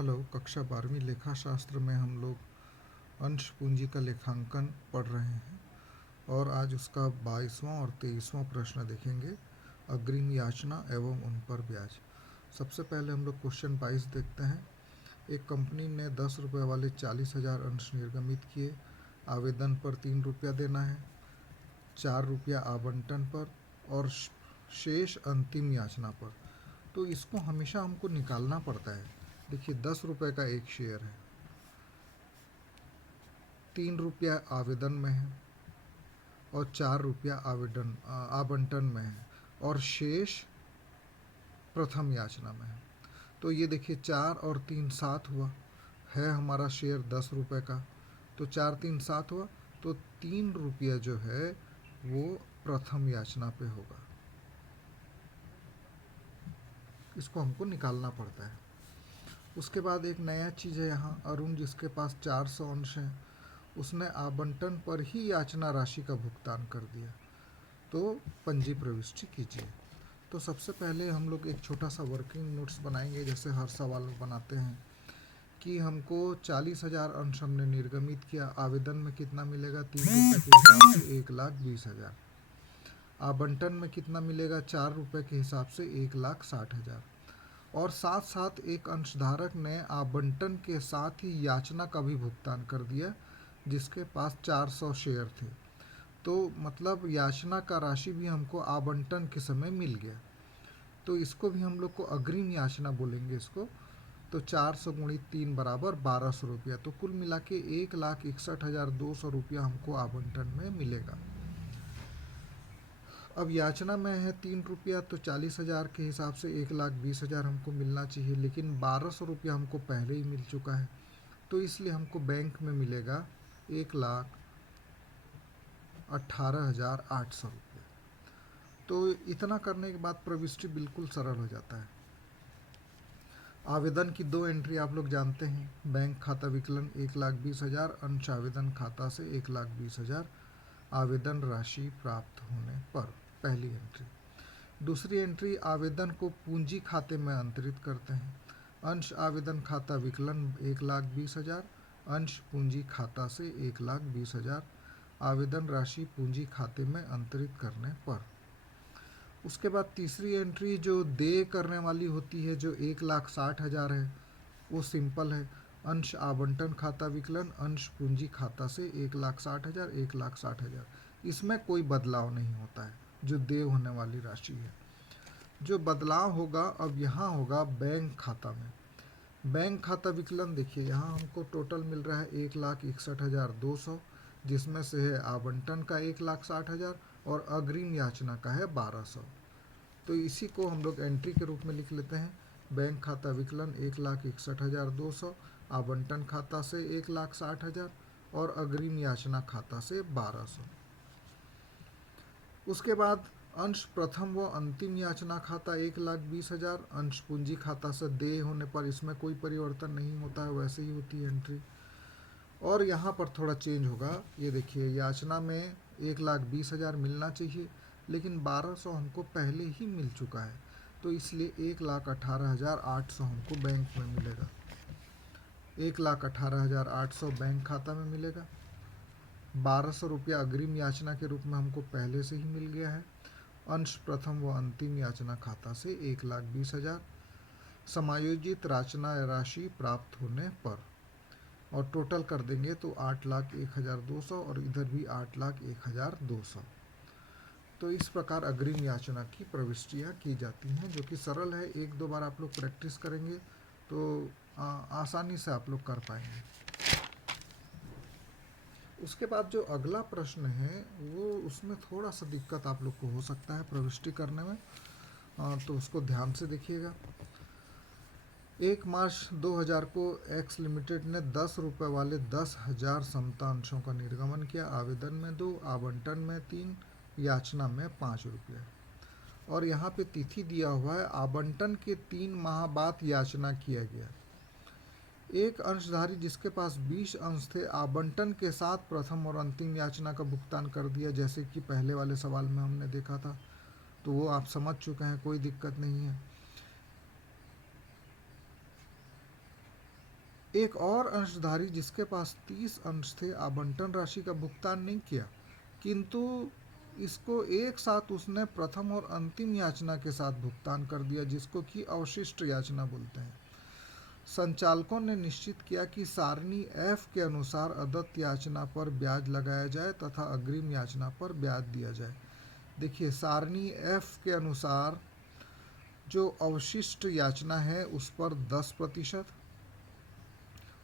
Hello, कक्षा 12वीं लेखाशास्त्र में हम लोग अंश पूंजी का लेखांकन पढ़ रहे हैं और आज उसका 22वां और 23वां प्रश्न देखेंगे। अग्रिम याचना एवं उन पर ब्याज। सबसे पहले हम लोग क्वेश्चन 22 देखते हैं। एक कंपनी ने 10 रुपये वाले 40,000 अंश निर्गमित किए। आवेदन पर 3 रुपया देना है, 4 रुपया आवंटन पर और शेष अंतिम याचना पर। तो इसको हमेशा हमको निकालना पड़ता है। देखिए, 10 रुपये का एक शेयर है, 3 रुपया आवेदन में है और 4 रुपया आवंटन में है और शेष प्रथम याचना में है। तो ये देखिए, 4 और 3 7 हुआ है हमारा शेयर 10 रुपये का। तो 4 3 7 हुआ, तो 3 रुपया जो है वो प्रथम याचना पे होगा। इसको हमको निकालना पड़ता है। उसके बाद एक नया चीज़ है यहाँ, अरुण जिसके पास 400 अंश हैं, उसने आवंटन पर ही याचना राशि का भुगतान कर दिया। तो पंजी प्रविष्टि कीजिए। तो सबसे पहले हम लोग एक छोटा सा वर्किंग नोट्स बनाएंगे, जैसे हर सवाल में बनाते हैं कि हमको 40,000 अंश हमने निर्गमित किया। आवेदन में कितना मिलेगा? 3 रुपये के हिसाब से 1,20,000। आवंटन में कितना मिलेगा? 4 रुपये के हिसाब से 1,60,000। और साथ साथ एक अंशधारक ने आवंटन के साथ ही याचना का भी भुगतान कर दिया, जिसके पास 400 शेयर थे। तो मतलब याचना का राशि भी हमको आवंटन के समय मिल गया। तो इसको भी हम लोग को अग्रिम याचना बोलेंगे इसको। तो 400 गुणित 3 बराबर 1,200 रुपया। तो कुल मिला के 1,61,200 रुपया हमको आवंटन में मिलेगा। अब याचना में है 3 रुपया, तो 40,000 के हिसाब से 1,20,000 हमको मिलना चाहिए, लेकिन 1,200 रुपया हमको पहले ही मिल चुका है। तो इसलिए हमको बैंक में मिलेगा 1,18,800 रुपये। तो इतना करने के बाद प्रविष्टि बिल्कुल सरल हो जाता है। आवेदन की 2 एंट्री आप लोग जानते हैं। बैंक खाता विकलन 1,20,000, अंश आवेदन खाता से 1,20,000, आवेदन राशि प्राप्त होने पर, पहली एंट्री। दूसरी एंट्री, आवेदन को पूंजी खाते में अंतरित करते हैं। अंश आवेदन खाता विकलन 1,20,000, अंश पूंजी खाता से 1,20,000, आवेदन राशि पूंजी खाते में अंतरित करने पर। उसके बाद तीसरी एंट्री जो देय करने वाली होती है, जो 1,60,000 है, वो सिंपल है। अंश आवंटन खाता विकलन अंश पूंजी खाता से 1,60,000, 1,60,000। इसमें कोई बदलाव नहीं होता है, जो देय होने वाली राशि है। जो बदलाव होगा अब यहाँ होगा बैंक खाता में। बैंक खाता विकलन देखिए, यहाँ हमको टोटल मिल रहा है 1,61,200, जिसमें से है आवंटन का 1,60,000 और अग्रिम याचना का है 1,200। तो इसी को हम लोग एंट्री के रूप में लिख लेते हैं। बैंक खाता विकलन 1,61,200, आवंटन खाता से 1,60,000 और अग्रिम याचना खाता से 1,200। उसके बाद अंश प्रथम व अंतिम याचना खाता 1,20,000, अंश पूंजी खाता से देय होने पर इसमें कोई परिवर्तन नहीं होता है, वैसे ही होती है एंट्री। और यहाँ पर थोड़ा चेंज होगा। ये देखिए, याचना में 1,20,000 मिलना चाहिए, लेकिन 1,200 हमको पहले ही मिल चुका है। तो इसलिए 1,18,800 हमको बैंक में मिलेगा। 1,18,800 बैंक खाता में मिलेगा। 1,200 रुपया अग्रिम याचना के रूप में हमको पहले से ही मिल गया है। अंश प्रथम व अंतिम याचना खाता से 1,20,000, समायोजित याचना राशि प्राप्त होने पर, और टोटल कर देंगे तो 8,01,200 और इधर भी 8,01,200। तो इस प्रकार अग्रिम याचना की प्रविष्टियाँ की जाती हैं, जो कि सरल है। 1-2 बार आप लोग प्रैक्टिस करेंगे तो आसानी से आप लोग कर पाएंगे। उसके बाद जो अगला प्रश्न है वो, उसमें थोड़ा सा दिक्कत आप लोग को हो सकता है प्रविष्टि करने में, तो उसको ध्यान से देखिएगा। 1 मार्च 2000 को एक्स लिमिटेड ने 10 रुपये वाले 10,000 समता अंशों का निर्गमन किया। आवेदन में 2, आवंटन में 3, याचना में 5 रुपये। और यहाँ पे तिथि दिया हुआ है, आवंटन के 3 माह बाद याचना किया गया। एक अंशधारी जिसके पास 20 अंश थे, आवंटन के साथ प्रथम और अंतिम याचना का भुगतान कर दिया, जैसे कि पहले वाले सवाल में हमने देखा था। तो वो आप समझ चुके हैं, कोई दिक्कत नहीं है। एक और अंशधारी जिसके पास 30 अंश थे आवंटन राशि का भुगतान नहीं किया, किंतु इसको एक साथ उसने प्रथम और अंतिम याचना के साथ भुगतान कर दिया, जिसको कि अवशिष्ट याचना बोलते हैं। संचालकों ने निश्चित किया कि सारणी एफ के अनुसार अदत्त याचना पर ब्याज लगाया जाए तथा अग्रिम याचना पर ब्याज दिया जाए। देखिए, सारणी एफ के अनुसार जो अवशिष्ट याचना है उस पर 10%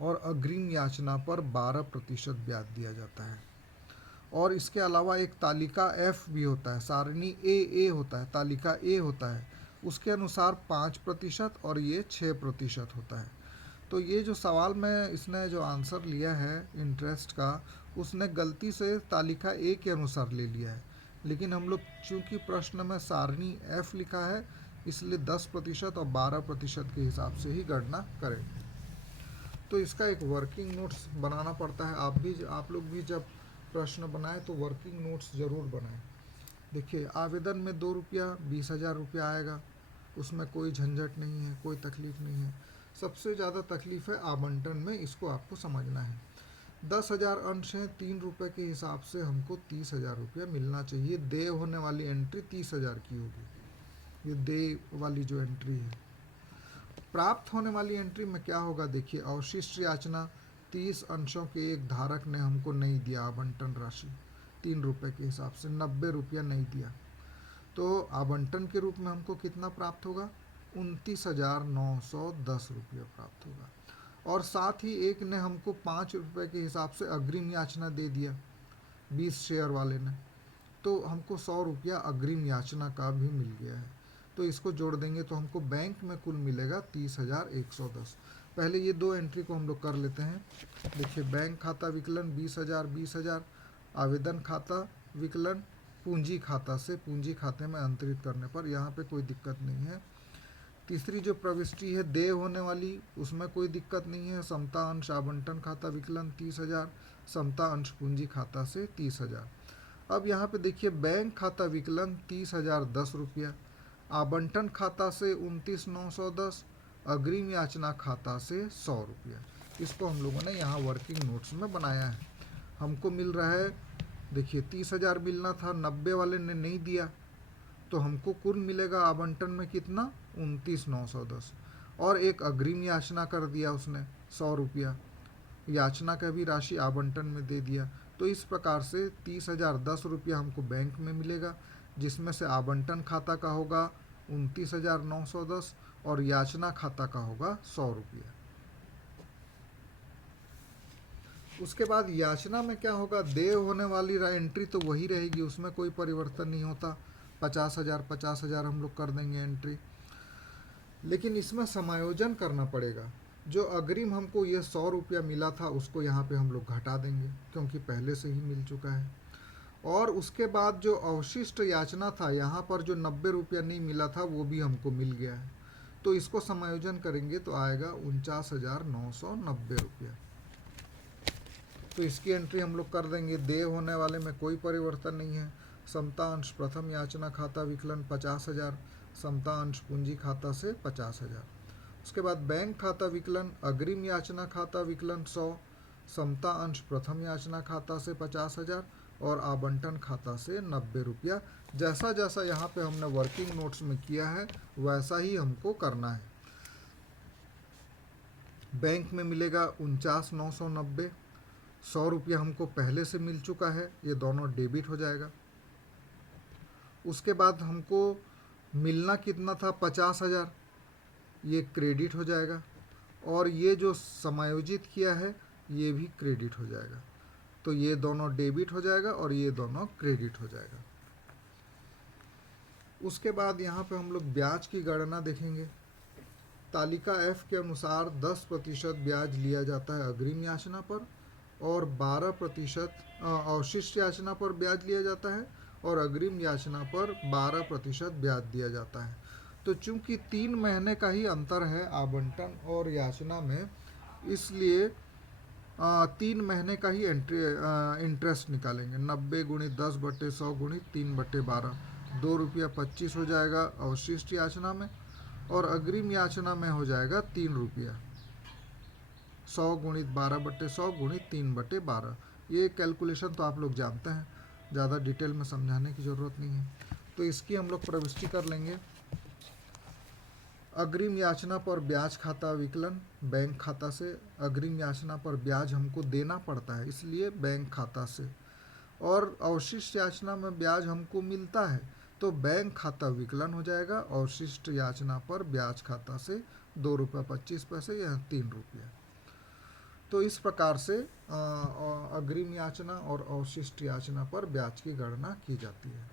और अग्रिम याचना पर 12% ब्याज दिया जाता है। और इसके अलावा एक तालिका एफ भी होता है, सारणी ए होता है, तालिका ए होता है, उसके अनुसार 5% और ये 6% होता है। तो ये जो सवाल में इसने जो आंसर लिया है इंटरेस्ट का, उसने गलती से तालिका ए के अनुसार ले लिया है, लेकिन हम लोग चूंकि प्रश्न में सारणी एफ लिखा है इसलिए 10% और 12% के हिसाब से ही गणना करें। तो इसका एक वर्किंग नोट्स बनाना पड़ता है। आप लोग भी जब प्रश्न बनाएं तो वर्किंग नोट्स ज़रूर बनाएं। देखिए, आवेदन में 2 रुपया 20,000 रुपया आएगा, उसमें कोई झंझट नहीं है, कोई तकलीफ नहीं है। सबसे ज़्यादा तकलीफ है आवंटन में, इसको आपको समझना है। 10,000 अंश हैं, 3 रुपये के हिसाब से हमको 30,000 रुपया मिलना चाहिए। देय होने वाली एंट्री 30,000 की होगी, ये देय वाली जो एंट्री है। प्राप्त होने वाली एंट्री में क्या होगा, देखिए, अवशिष्ट याचना 30 अंशों के एक धारक ने हमको नहीं दिया आवंटन राशि 3 रुपये के हिसाब से, 90 रुपया नहीं दिया, तो आवंटन के रूप में हमको कितना प्राप्त होगा, 29,910 रुपया प्राप्त होगा। और साथ ही एक ने हमको 5 रुपये के हिसाब से अग्रिम याचना दे दिया 20 शेयर वाले ने, तो हमको 100 रुपया अग्रिम याचना का भी मिल गया है। तो इसको जोड़ देंगे तो हमको बैंक में कुल मिलेगा 30,110। पहले ये दो एंट्री को हम लोग कर लेते हैं। देखिए, बैंक खाता विकलन 20,000 आवेदन खाता विकलन पूंजी खाता से पूंजी खाते में अंतरित करने पर, यहाँ पे कोई दिक्कत नहीं है। तीसरी जो प्रविष्टि है देय होने वाली, उसमें कोई दिक्कत नहीं है। समता अंश आवंटन खाता विकलन 30,000, समता अंश पूंजी खाता से 30,000। अब यहाँ पे देखिए, बैंक खाता विकलन 30,010 रुपया, आवंटन खाता से 29,910, अग्रिम याचना खाता से 100 रुपया। इसको हम लोगों ने यहाँ वर्किंग नोट्स में बनाया है। हमको मिल रहा है, देखिए 30,000 मिलना था, 90 वाले ने नहीं दिया, तो हमको कुल मिलेगा आवंटन में कितना, 29,910। और एक अग्रिम याचना कर दिया उसने 100 रुपया, याचना का भी राशि आवंटन में दे दिया। तो इस प्रकार से 30,010 रुपया हमको बैंक में मिलेगा, जिसमें से आवंटन खाता का होगा 29,910 और याचना खाता का होगा 100 रुपया। उसके बाद याचना में क्या होगा, देय होने वाली एंट्री तो वही रहेगी, उसमें कोई परिवर्तन नहीं होता। 50,000 हम लोग कर देंगे एंट्री, लेकिन इसमें समायोजन करना पड़ेगा। जो अग्रिम हमको ये 100 रुपया मिला था उसको यहाँ पे हम लोग घटा देंगे, क्योंकि पहले से ही मिल चुका है। और उसके बाद जो अवशिष्ट याचना था, यहाँ पर जो 90 रुपया नहीं मिला था वो भी हमको मिल गया है, तो इसको समायोजन करेंगे तो आएगा 49,990 रुपया। तो इसकी एंट्री हम लोग कर देंगे। देय होने वाले में कोई परिवर्तन नहीं है। समता अंश प्रथम याचना खाता विकलन 50,000, समता अंश पूंजी खाता से 50,000। उसके बाद बैंक खाता विकलन अग्रिम याचना खाता विकलन 100, समता अंश प्रथम याचना खाता से 50,000 और आवंटन खाता से 90 रुपया। जैसा जैसा यहाँ पे हमने वर्किंग नोट्स में किया है वैसा ही हमको करना है। बैंक में मिलेगा 49,990, 100 रुपया हमको पहले से मिल चुका है, ये दोनों डेबिट हो जाएगा। उसके बाद हमको मिलना कितना था, 50,000, ये क्रेडिट हो जाएगा। और ये जो समायोजित किया है ये भी क्रेडिट हो जाएगा। तो ये दोनों डेबिट हो जाएगा और ये दोनों क्रेडिट हो जाएगा। उसके बाद यहाँ पे हम लोग ब्याज की गणना देखेंगे। तालिका एफ के अनुसार 10% ब्याज लिया जाता है अग्रिम याचना पर और 12% अवशिष्ट याचना पर ब्याज लिया जाता है और अग्रिम याचना पर 12% ब्याज दिया जाता है। तो चूंकि 3 महीने का ही अंतर है आवंटन और याचना में, इसलिए 3 महीने का ही इंटरेस्ट निकालेंगे। 90 × 10/100 × 3/12, 2 रुपया 25 हो जाएगा अवशिष्ट याचना में और अग्रिम याचना में हो जाएगा 3 रुपया। 100 गुणित 12/100 गुणित 3/12। ये कैलकुलेशन तो आप लोग जानते हैं, ज़्यादा डिटेल में समझाने की ज़रूरत नहीं है। तो इसकी हम लोग प्रविष्टि कर लेंगे। अग्रिम याचना पर ब्याज खाता विकलन बैंक खाता से, अग्रिम याचना पर ब्याज हमको देना पड़ता है इसलिए बैंक खाता से, और अवशिष्ट याचना में ब्याज हमको मिलता है तो बैंक खाता विकलन हो जाएगा अवशिष्ट याचना पर ब्याज खाता से 2 रुपये 25 पैसे या 3 रुपये। तो इस प्रकार से अग्रिम याचना और अवशिष्ट याचना पर ब्याज की गणना की जाती है।